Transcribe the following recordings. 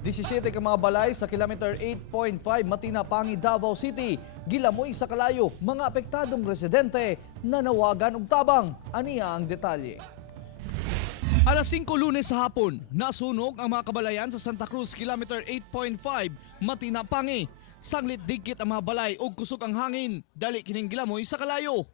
17 ka mga balay sa kilometer 8.5 Matina-Pangi, Davao City. Gilamoy sa kalayo mga apektadong residente na nawagan og tabang. Aniya ang detalye. Alas 5 Lunes sa hapon, nasunog ang mga kabalayan sa Santa Cruz kilometer 8.5 Matina-Pangi. Sanglit digkit ang mga balay ug kusog ang hangin, dali kining gilamoy sa kalayo.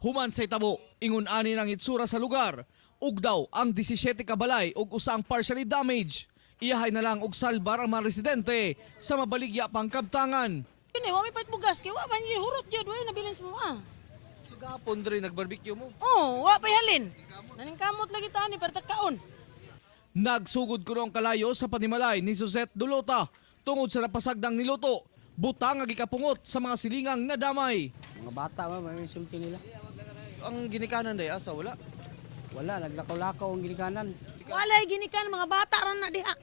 Human sa itabo, ingon ani ng itsura sa lugar. Ug daw ang 17 ka balay ug usa ang partially damaged. Iyahay na lang og salbar ang mga residente sa mabaligya pang kabtangan. Kini wa may bugas kay wa man hurot jud way nabilins mo ah. So gahapon diri nagbarbecue mo. Oh, wa pay halin. Naning kamot lagi tani para tagkaon. Nagsugod kuno ang kalayo sa panimalay ni Suzette Dulota tungod sa napasagdang niluto. Butang nga gikapungot sa mga silingang nadamay. Mga bata may sulti nila. Ang ginikanan day asa wala. Wala, naglakaw-lakaw ang ginikanan. Walay ginikan mga bata ra na diha.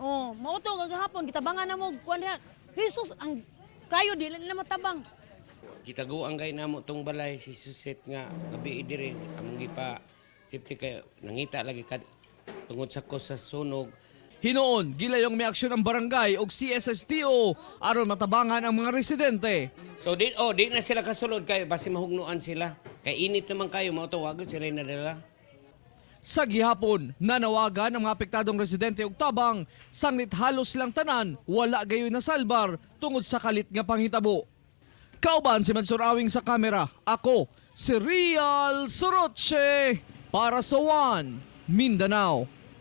Oh, mauto gagahapon gitabangan na mo kuan diha. Jesus ang kayo dili nila matabang. Gitaguan kay namo tong balay si Suset nga gabi diri among gipa safety kay nangita lagi kad tungod sa sa sunog. Hinoon, gilayong may aksyon ang barangay o CSSTO aron matabangan ang mga residente. So di na sila kasulod kay basi mahugnuan sila. Kay init naman kayo mao tawagod sila nadala. Sa gihapon, nanawagan ang mga apektadong residente og tabang, sanglit halos lang tanan, wala gayoy na salbar tungod sa kalit nga panghitabo. Kauban si Mansur Awing sa kamera, ako si Real Soroche para sa One Mindanao.